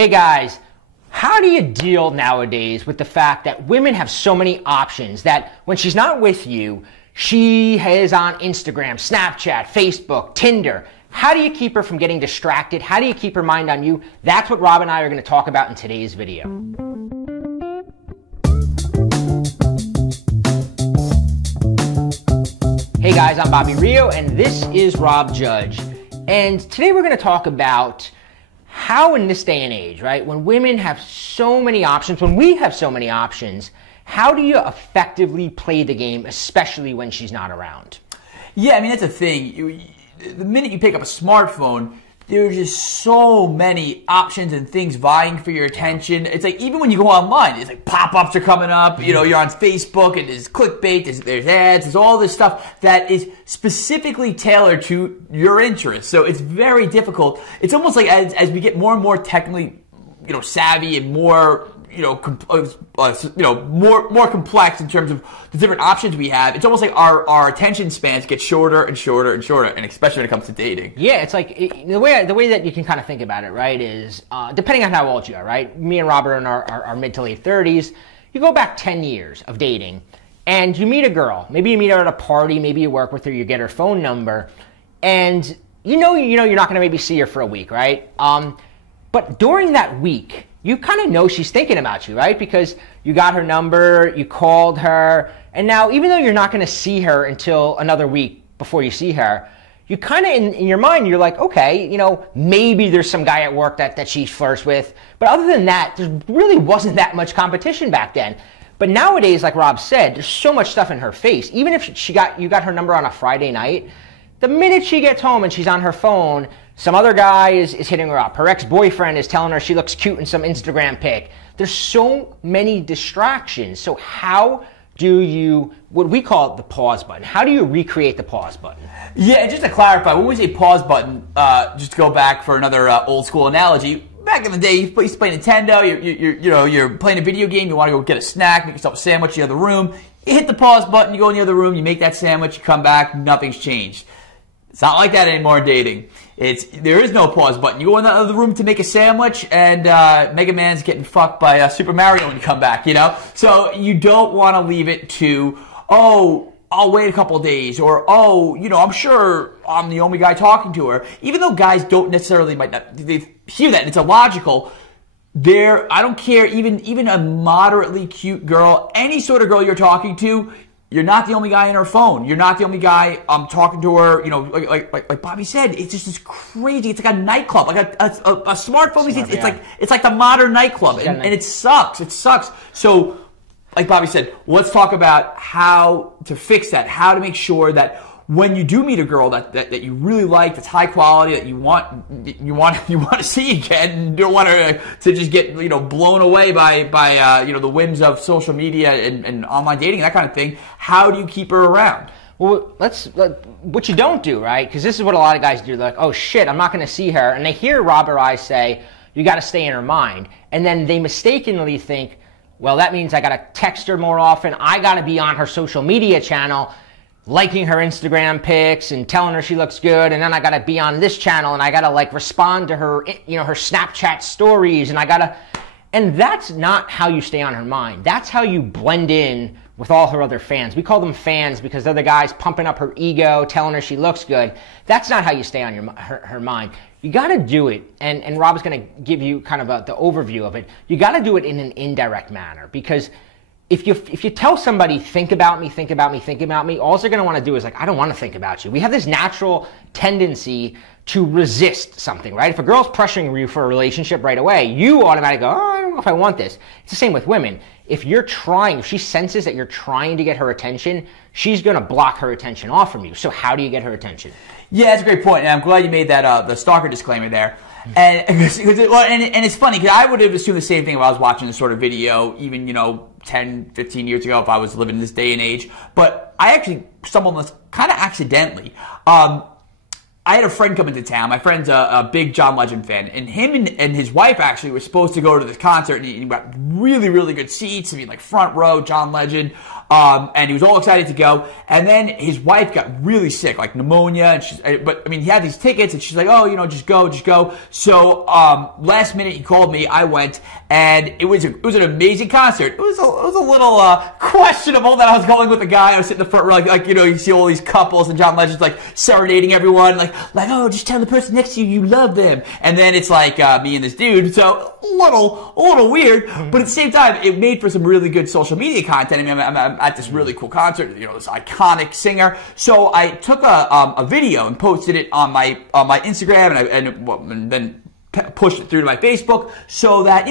Hey guys, how do you deal nowadays with the fact that women have so many options that when she's not with you, she is on Instagram, Snapchat, Facebook, Tinder? How do you keep her from getting distracted? How do you keep her mind on you? That's what Rob and I are going to talk about in today's video. Hey guys, I'm Bobby Rio and this is Rob Judge. And today we're going to talk about how in this day and age, right, when women have so many options, when we have so many options, how do you effectively play the game, especially when she's not around? Yeah, I mean, that's the thing. The minute you pick up a smartphone, there's just so many options and things vying for your attention. It's like, even when you go online, it's like pop-ups are coming up, you know, you're on Facebook and there's clickbait, there's ads, there's all this stuff that is specifically tailored to your interests. So it's very difficult. It's almost like as we get more and more technically, savvy and more, more complex in terms of the different options we have, it's almost like our attention spans get shorter and shorter and shorter, and especially when it comes to dating. Yeah, it's like the way that you can kind of think about it, right, is depending on how old you are, right? Me and Robert are in our mid to late 30s. You go back 10 years of dating, and you meet a girl. Maybe you meet her at a party, maybe you work with her, you get her phone number, and you know you're not going to maybe see her for a week, right? But during that week, you kind of know she's thinking about you, right? Because you got her number, you called her, and now even though you're not going to see her until another week before you see her, you kind of, in your mind, you're like, okay, maybe there's some guy at work that she flirts with. But other than that, there really wasn't that much competition back then. But nowadays, like Rob said, there's so much stuff in her face. Even if you got her number on a Friday night, the minute she gets home and she's on her phone, some other guy is hitting her up. Her ex-boyfriend is telling her she looks cute in some Instagram pic. There's so many distractions. So how do you, what we call the pause button, how do you recreate the pause button? Yeah, and just to clarify, when we say pause button, just to go back for another old school analogy, back in the day, you used to play Nintendo, you're playing a video game, you want to go get a snack, make yourself a sandwich in the other room, you hit the pause button, you go in the other room, you make that sandwich, you come back, nothing's changed. It's not like that anymore in dating. There is no pause button. You go in the other room to make a sandwich, and Mega Man's getting fucked by Super Mario when you come back, So you don't want to leave it to, oh, I'll wait a couple of days, or, oh, I'm sure I'm the only guy talking to her. Even though guys don't necessarily, they hear that, and it's illogical. I don't care, even a moderately cute girl, any sort of girl you're talking to, you're not the only guy in her phone. You're not the only guy talking to her. Like Bobby said, it's just this crazy. It's like a nightclub, like a smartphone. It's like the modern nightclub, and it sucks. It sucks. So, like Bobby said, let's talk about how to fix that. How to make sure that when you do meet a girl that you really like, that's high quality, that you want to see again, and don't want her to just get blown away by the whims of social media and online dating, that kind of thing. How do you keep her around? Well, what you don't do, right? Because this is what a lot of guys do. They're like, oh shit, I'm not going to see her, and they hear Rob or I say, you got to stay in her mind, and then they mistakenly think, well, that means I got to text her more often. I got to be on her social media channel, liking her Instagram pics and telling her she looks good, and then I gotta be on this channel and I gotta respond to her, her Snapchat stories, and that's not how you stay on her mind. That's how you blend in with all her other fans. We call them fans because they're the guys pumping up her ego, telling her she looks good. That's not how you stay on her mind. You gotta do it, and Rob's gonna give you kind of the overview of it. You gotta do it in an indirect manner, because if you tell somebody, think about me, think about me, think about me, all they're going to want to do is I don't want to think about you. We have this natural tendency to resist something, right? If a girl's pressuring you for a relationship right away, you automatically go, oh, I don't know if I want this. It's the same with women. If she senses that you're trying to get her attention, she's going to block her attention off from you. So how do you get her attention? Yeah, that's a great point, and I'm glad you made that the stalker disclaimer there. And it's funny, because I would have assumed the same thing if I was watching this sort of video, even, 10, 15 years ago, if I was living in this day and age. But I actually stumbled on this kind of accidentally. I had a friend come into town. My friend's a big John Legend fan, and him and his wife actually were supposed to go to this concert, and he got really, really good seats. I mean, like front row, John Legend. and he was all excited to go. And then his wife got really sick, like pneumonia. And but I mean, he had these tickets, and she's like, "Oh, just go." So last minute, he called me. I went, and it was an amazing concert. It was a little questionable that I was going with a guy. I was sitting in the front row, like you see all these couples, and John Legend's like serenading everyone, like oh, just tell the person next to you love them. And then it's like me and this dude. So a little weird, but at the same time, it made for some really good social media content. I mean, I'm at this really cool concert, this iconic singer. So I took a video and posted it on my Instagram, and then pushed it through to my Facebook, so that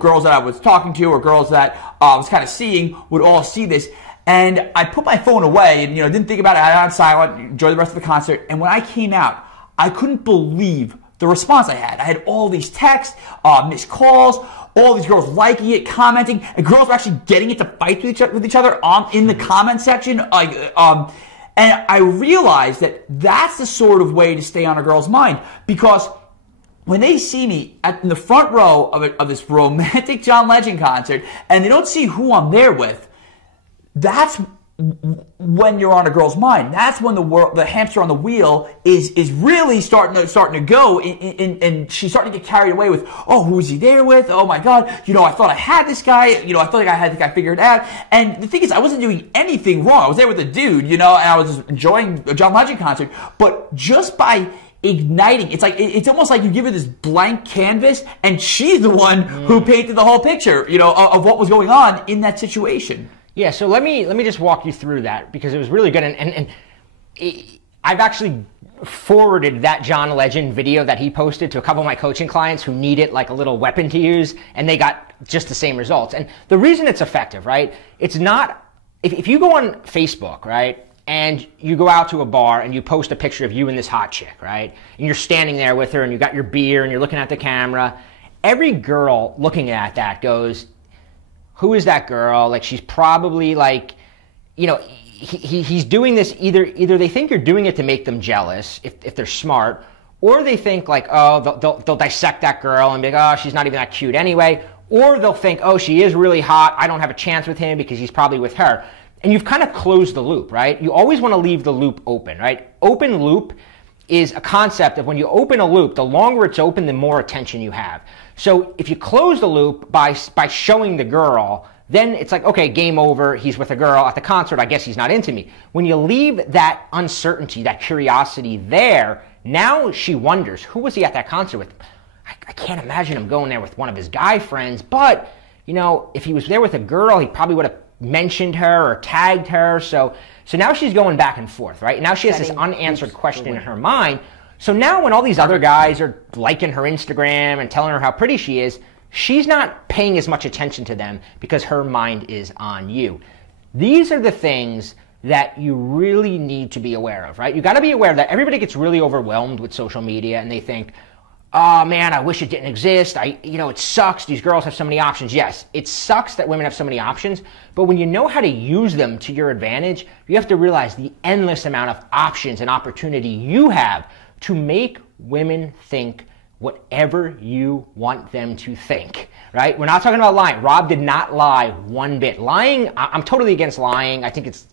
girls that I was talking to or girls that I was kind of seeing would all see this. And I put my phone away and didn't think about it. I had it on silent, enjoyed the rest of the concert. And when I came out, I couldn't believe the response I had. I had all these texts, missed calls, all these girls liking it, commenting, and girls were actually getting into fights with each other in the comment section. And I realized that that's the sort of way to stay on a girl's mind, because when they see me in the front row of this romantic John Legend concert, and they don't see who I'm there with, that's when you're on a girl's mind. That's when the hamster on the wheel is really starting to go, and she's starting to get carried away with, oh, who is he there with? Oh my God, I thought I had this guy. I thought like I had the guy figured out. And the thing is, I wasn't doing anything wrong. I was there with a dude, and I was just enjoying a John Legend concert. But just by igniting, it's almost like you give her this blank canvas, and she's the one who painted the whole picture, of what was going on in that situation. Yeah, so let me just walk you through that, because it was really good, and I've actually forwarded that John Legend video that he posted to a couple of my coaching clients who need it like a little weapon to use, and they got just the same results. And the reason it's effective, right? It's not, if you go on Facebook, right, and you go out to a bar and you post a picture of you and this hot chick, right, and you're standing there with her and you got your beer and you're looking at the camera, every girl looking at that goes, who is that girl? Like, she's probably like, he's doing this, either they think you're doing it to make them jealous if they're smart, or they think like, oh, they'll dissect that girl and be like, oh, she's not even that cute anyway, or they'll think, oh, she is really hot, I don't have a chance with him because he's probably with her. And you've kind of closed the loop, right? You always want to leave the loop open, right? Open loop is a concept of when you open a loop, the longer it's open, the more attention you have. So if you close the loop by showing the girl, then it's like, okay, game over, he's with a girl at the concert, I guess he's not into me. When you leave that uncertainty, that curiosity there, now she wonders, who was he at that concert with? I can't imagine him going there with one of his guy friends, but, if he was there with a girl, he probably would have mentioned her or tagged her. So now she's going back and forth, right? Now she has this unanswered question in her mind. So now when all these other guys are liking her Instagram and telling her how pretty she is, she's not paying as much attention to them because her mind is on you. These are the things that you really need to be aware of, right? You got to be aware that everybody gets really overwhelmed with social media and they think, oh man, I wish it didn't exist. It sucks. These girls have so many options. Yes, it sucks that women have so many options, but when you know how to use them to your advantage, you have to realize the endless amount of options and opportunity you have to make women think whatever you want them to think, right? We're not talking about lying. Rob did not lie one bit. Lying, I'm totally against lying. I think it's,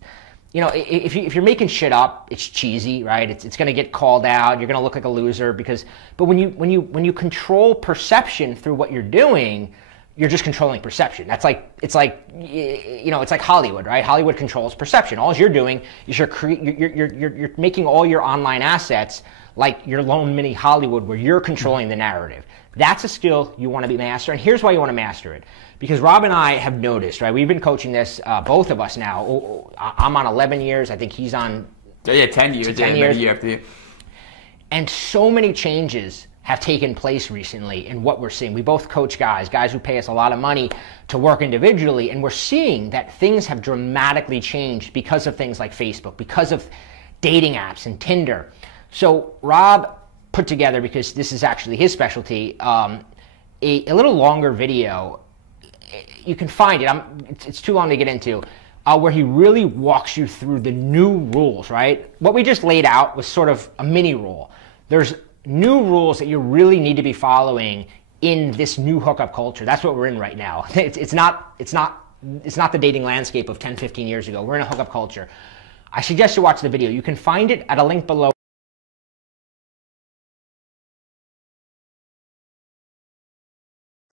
if you're making shit up, it's cheesy, right? It's going to get called out. You're going to look like a loser but when you control perception through what you're doing, you're just controlling perception. It's like Hollywood, right? Hollywood controls perception. All you're doing is you're making all your online assets like your lone mini Hollywood, where you're controlling the narrative. That's a skill you want to be master, and here's why you want to master it. Because Rob and I have noticed, right? We've been coaching this, both of us now. I'm on 11 years. I think he's on 10 years. 10 years. Year after year. And so many changes have taken place recently in what we're seeing. We both coach guys who pay us a lot of money to work individually, and we're seeing that things have dramatically changed because of things like Facebook, because of dating apps and Tinder. So Rob put together, because this is actually his specialty, a little longer video. You can find it. It's too long to get into, where he really walks you through the new rules, right? What we just laid out was sort of a mini rule. There's new rules that you really need to be following in this new hookup culture. That's what we're in right now. It's not it's not the dating landscape of 10, 15 years ago. We're in a hookup culture. I suggest you watch the video. You can find it at a link below.